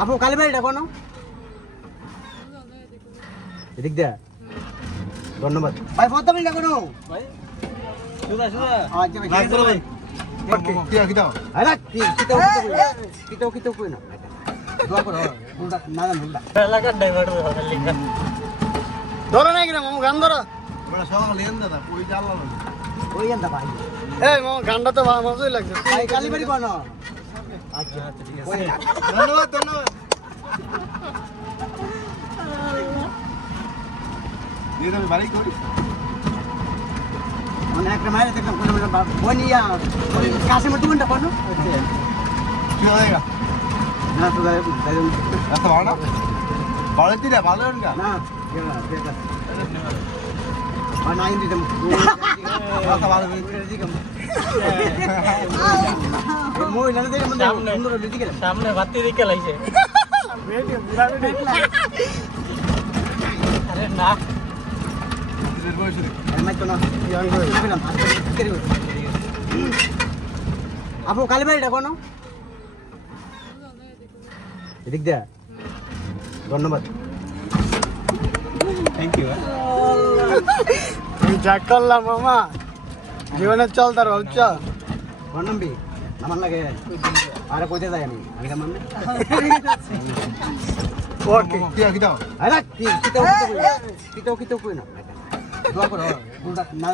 আপু কালীবাড়িটা কোনো এদিক দিয়ে। ধন্যবাদ। ভাই পদ্মাবলীটা কোনো ভাই সুদা সুদা। আচ্ছা ভাই ভাই। না। না না ধরো না কিনা মামু গান ধরো। ওই গানটা তো ভালো মজাই লাগছে। কোনো আচ্ছা আচ্ছা ঠিক ওই ধন্যবাদ ধন্যবাদ দিয়ে তুমি বাড়ি করি মানে একটা মায়ের দেখলাম কোনো মানে বনিয়া কাছে মতো কোনটা কোনো কি হয়েগা না তো ভাই রাস্তা ভালো না ভালো তিরা ভালো না না ঠিক মনে সামনে। বাতি দিকে লাইছে। আরে না। আপু কালীবাড়িটা কোনো? এদিক দিয়ে। ধন্যবাদ। থ্যাংক ইউ যা করলাম মামা। জীবনে চল তার ভাব চল বর্ণম্বি। আমার লাগে আরে কইতে যাই আমি। আমি ওকে আরে কি কই? না? দোয়া করো না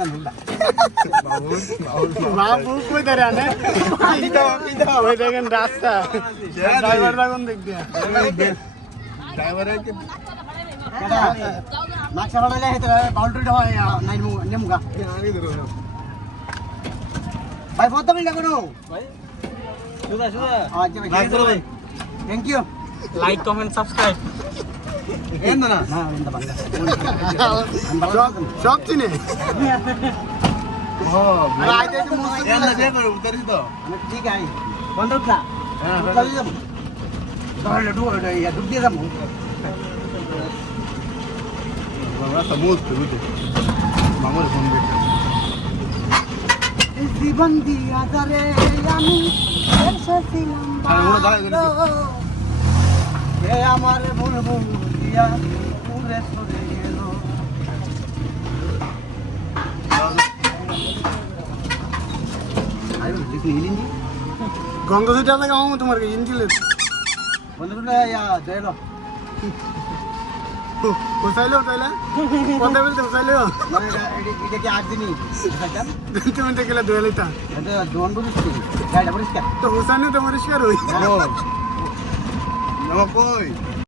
না কই ওই দেখেন রাস্তা। ড্রাইভার দেখুন দেখ দিয়া? ড্রাইভার মাক্সা বাড়াইলে হেতে বাউন্ডারিটা হয় নাই নেমুগা ভাই পদ্মাবলীটা কোনো? ভাই সুদা সুদা। আচ্ছা ভাই লাইক করো ভাই। Thank you like comment subscribe. না না সব চিনে। ও আর আইতে একটু মুসলিম এন না যে করে জীবন দিয়া যারে আমি এসেছিলাম। এ আমার ভুল দিয়া উড়ে সরে গেল দেখি ইলিঞ্জি গন্ধ সুইটা তোমার ইঞ্জিলের বন্ধুরা ইয়া উঠাইলেও উঠাইলে কথা বলতে মানে এটা কি আট দিনই তুমি তো গেলে দুয়ে লইতা দোন বলিস গাড়িটা পরিষ্কার তো হুসাইনে তো নমা কই